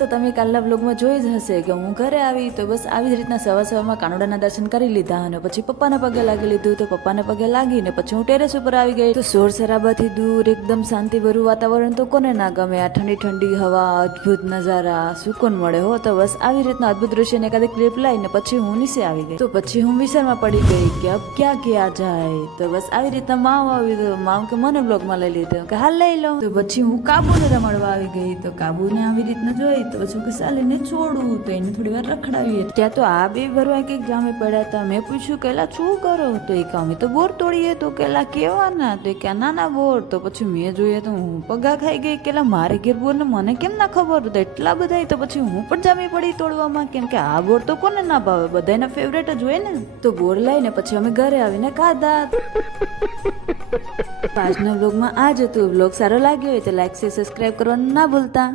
તો તમે કાલના બ્લોગમાં જોઈ જ હશે કે હું ઘરે આવી તો બસ આવી જ રીતના સવારમાં કાનોડાના દર્શન કરી લીધા અને પછી પપ્પાના પગે લાગી લીધું. તો પપ્પાને પગે લાગીને પછી હું ટેરેસ ઉપર આવી ગઈ. તો શોર શરાબાથી દૂર એકદમ શાંતિભર્યું વાતાવરણ તો કોને ના ગમે. આ ઠંડી ઠંડી હવા, અદ્ભુત નજારા, સુકૂન મળે હો. તો બસ આવી રીતના અદ્ભુત દ્રશ્યને એકાદી ક્લિપ લઈને પછી હું નીચે આવી ગઈ. તો પછી હું વિચારમાં પડી ગઈ કે અબ ક્યાં કિયા જાય. તો બસ આવી રીતના માવ આવી તો માવ કે મને બ્લોગમાં લઈ લીધો કે હાલ લઈ લો. તો પછી હું કાબુને રમાડવા આવી ગઈ. તો કાબુને આવી રીતના જોઈ તો પછી કે ચાલીને છોડું તો એને થોડી વાર રખડાવીએ. ત્યાં તો આ બે ભરવા કંઈક જામે પડ્યા હતા. મેં પૂછ્યું કેલા શું કરો તો એ કે અમે તો બોર તોડીએ. તો કેલા કેવાના તો કે નાના બોર. તો પછી મેં જોઈએ તો હું પગા ખાઈ ગઈ. કેલા મારે ઘેર બોર ને મને કેમ ના ખબર તો એટલા બધા. તો પછી હું પણ જામી પડી તોડવામાં કેમ કે આ બોર તો કોને ના ભાવે, બધાના ફેવરેટ જ હોય ને. તો બોર લઈને પછી અમે ઘરે આવીને ખાધા. આજના બ્લોગમાં આ જ હતું. બ્લોગ સારો લાગ્યો હોય તો લાઈક, શેર, સબસ્ક્રાઈબ કરવાનું ના ભૂલતા.